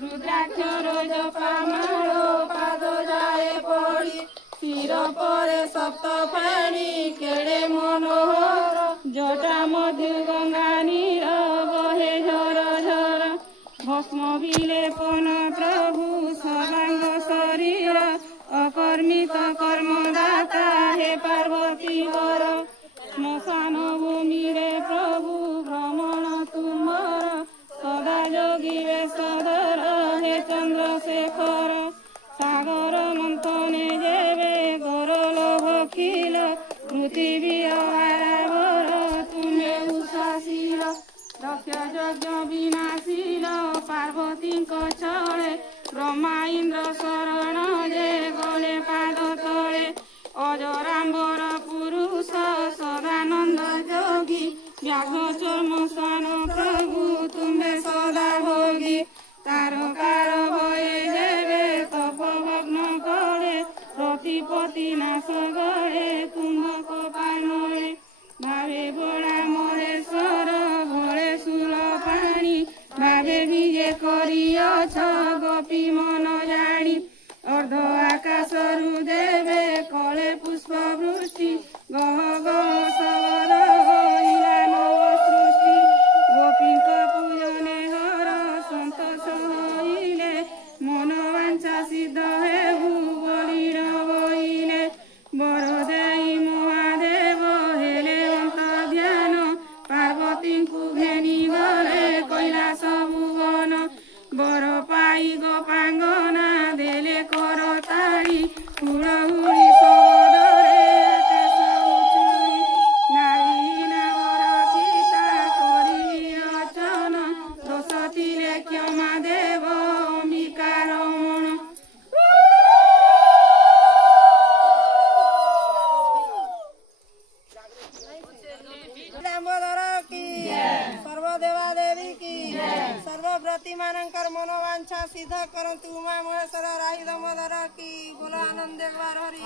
रुद्राक्षर जपामाळ पाद जाए पड़ी सिर पर सप्त पाणी केड़े मनोहर जटा मधु गंगा नीर बहे झर झर भस्म विलेपन प्रभु सर्वांग शरीर अकर्मित कर्मदाता हे पार्वती वर श्मशान भूमि रे प्रभु भ्रमण तुमर सदा योगी वेशधर हे चंद्रशेखर सागर मंथने जेबे गरल भखिल पृथिवी आरावर तुम्हें उषाशील दक्ष यज्ञ विनाशील पार्वती छले ब्रह्मा इंद्र शरण जे गले पाद तले अजराम्बर पुरुष सदानंद जोगी व्याघ्र चर्म स्वान प्रभु तुम्हें सदा भोगी तारकार भये जेबे तप भग्न करे प्रतिपति नाश गए तुम कपाले भावे बोला महेश्वर भोले शूल पाणी भावे विजे करियछ गोपी मन जानी अर्ध आकाश रु देवे कले पुष्प वृष्टि गह गह शबद हइला नव सृष्टि गोपी पूजने हर संतोष हइले मन वांछा सिद्ध हेबु बलिर बइले वर देई महादेव हेले अंत ध्यान पार्वती को घेनी गले कैलास भुवन वर पाई गोपांगना देले कर ताड़ी हुड़हुड़ी शबदरे आकाश उचुरी नारी नागर चिता करी रचन दोष थिले क्षमा देव अंबिका रमण दामोदर की सर्वदेवा देवी की सर्वव्रती मानकर मनोवांछा सिद्ध करंतु उमा महेश्वर राही दामोदर की बोलो आनंद एक बार हरि